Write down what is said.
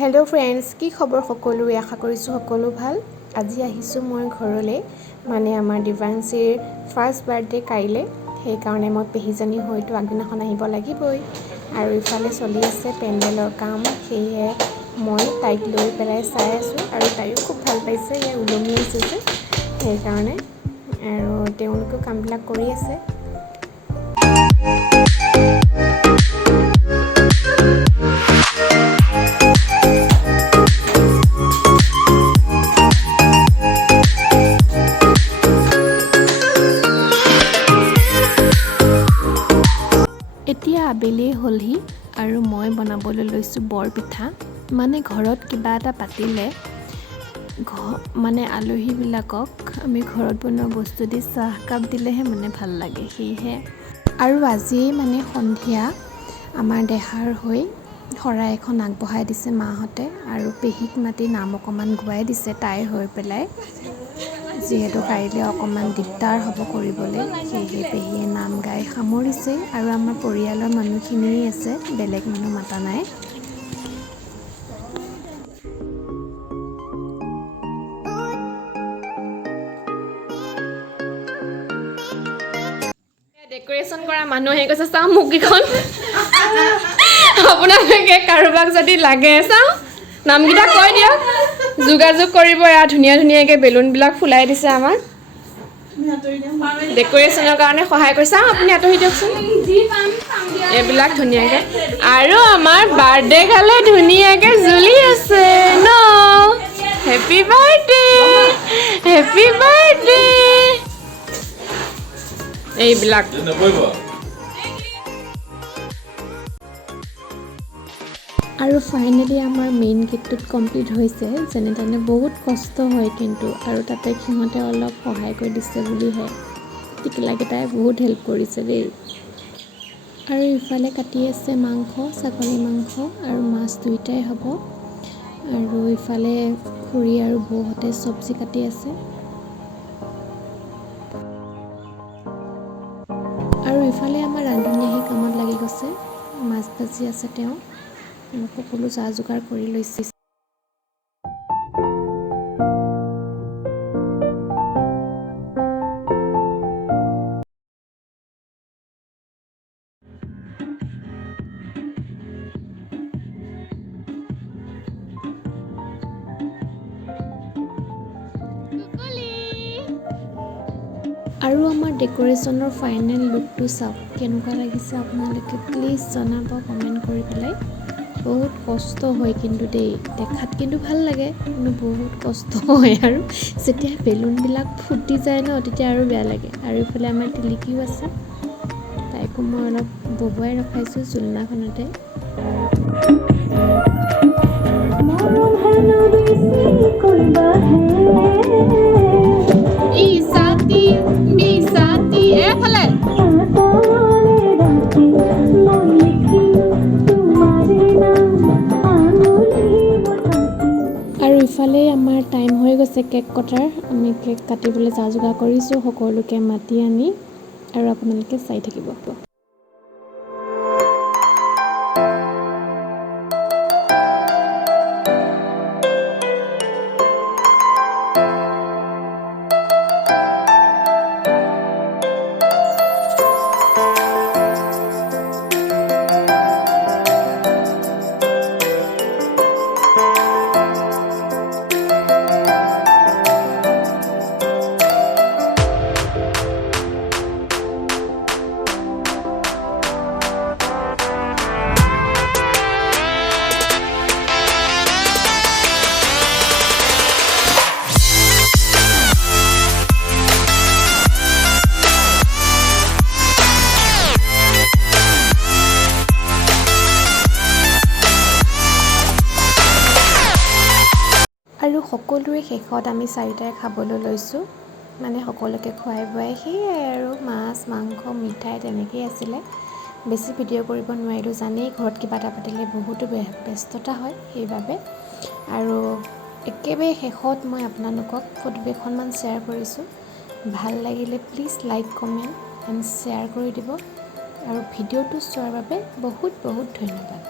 Hello' friends, কি খবৰ সকলোৰে? আশা কৰিছোঁ সকলো ভাল। আজি আহিছোঁ মই ঘৰলৈ, মানে আমাৰ দিবাংশীৰ ফাৰ্ষ্ট বাৰ্থডে কাইলৈ। সেইকাৰণে মই পেহীজনী হয়তো আগদিনাখন আহিব লাগিবই, আৰু ইফালে চলি আছে পেণ্ডেলৰ কাম। সেয়ে মই তাইক লৈ পেলাই চাই আছোঁ, আৰু তাইও খুব ভাল পাইছে। ইয়াৰ ওলমি আছে যে, সেইকাৰণে আৰু তেওঁলোকেও কামবিলাক কৰি আছে। এতিয়া আবেলি হ'লহি আৰু মই বনাবলৈ লৈছোঁ বৰপিঠা। মানে ঘৰত কিবা এটা পাতিলে, মানে আলহীবিলাকক আমি ঘৰত বনোৱা বস্তু দি চাহ কাপ দিলেহে মানে ভাল লাগে। সেয়েহে আৰু আজিয়ে মানে সন্ধিয়া আমাৰ দেহাৰ হৈ শৰাই এখন আগবঢ়াই দিছে মাহঁতে, আৰু পেহীক মাতি নাম অকণমান গোৱাই দিছে তাইৰ হৈ পেলাই। যিহেতু কাইলৈ অকণমান দিগদাৰ হ'ব কৰিবলৈ, সেয়েহে পেহীয়ে নাম গাই সামৰিছে। আৰু আমাৰ পৰিয়ালৰ মানুহখিনিয়ে আছে, বেলেগ মানুহ মাতা নাই। ডেক'ৰেশ্যন কৰা মানুহ আহি কৈছে, চাওঁ মোক কেইখন আপোনালোকে কাৰোবাক যদি লাগে চাওঁ নামকেইটা কৈ দিয়ক, যোগাযোগ কৰিব। এয়া ধুনীয়া ধুনীয়াকৈ বেলুনবিলাক ফুলাই দিছে আমাক ডেক'ৰেশ্যনৰ কাৰণে সহায় কৰিছে। আপুনি আঁতৰি দিয়কচোন এইবিলাক ধুনীয়াকৈ। আৰু আমাৰ বাৰ্থডে গালে ধুনীয়াকৈ জ্বলি আছে ন। Happy birthday, happy birthday. এইবিলাক আৰু ফাইনেলি আমাৰ মেইন গেটটোত কমপ্লিট হৈছে। যেনে তেনে বহুত কষ্ট হয় কিন্তু, আৰু তাতে সিহঁতে অলপ সহায় কৰি দিছে বুলিহে। টিকলাকেইটাই বহুত হেল্প কৰিছে দেই। আৰু ইফালে কাটি আছে মাংস, ছাগলী মাংস আৰু মাছ দুয়োটাই হ'ব। আৰু ইফালে খুৰী আৰু বৌহঁতে চব্জি কাটি আছে। আৰু ইফালে আমাৰ ৰান্ধনী আহি কামত লাগি গৈছে, মাছ ভাজি আছে তেওঁ। সকলো যা যোগাৰ কৰি লৈছে। আৰু আমাৰ ডেক'ৰেশ্যনৰ ফাইনেল লুকটো চাওক, কেনেকুৱা লাগিছে আপোনালোকে প্লিজ জনাব কমেণ্ট কৰি পেলাই। বহুত কষ্ট হয় কিন্তু দেই, দেখাত কিন্তু ভাল লাগে, কিন্তু বহুত কষ্ট হয়। আৰু যেতিয়া বেলুনবিলাক ফুটি যায় ন, তেতিয়া আৰু বেয়া লাগে। আৰু ইফালে আমাৰ টিলিকিও আছে, তাইকো মই অলপ বহুৱাই ৰখাইছোঁ জোলনাখনতে। আৰু ইফালে আমাৰ টাইম হৈ গৈছে কেক কটাৰ। আমি কেক কাটিবলৈ যা যোগাৰ কৰিছোঁ, সকলোকে মাতি আনি, আৰু আপোনালোকে চাই থাকিব। আৰু সকলোৰে শেষত আমি চাৰিটাই খাবলৈ লৈছোঁ, মানে সকলোকে খুৱাই বুৱাই। সেয়াই আৰু মাছ মাংস মিঠাই তেনেকেই আছিলে। বেছি ভিডিঅ' কৰিব নোৱাৰিলোঁ, জানেই ঘৰত কিবা এটা পাতিলে বহুতো ব্যস্ততা হয় সেইবাবে। আৰু একেবাৰে শেষত মই আপোনালোকক ফটো কেইখনমান শ্বেয়াৰ কৰিছোঁ। ভাল লাগিলে please like comment and share কৰি দিব। আৰু ভিডিঅ'টো চোৱাৰ বাবে বহুত বহুত ধন্যবাদ।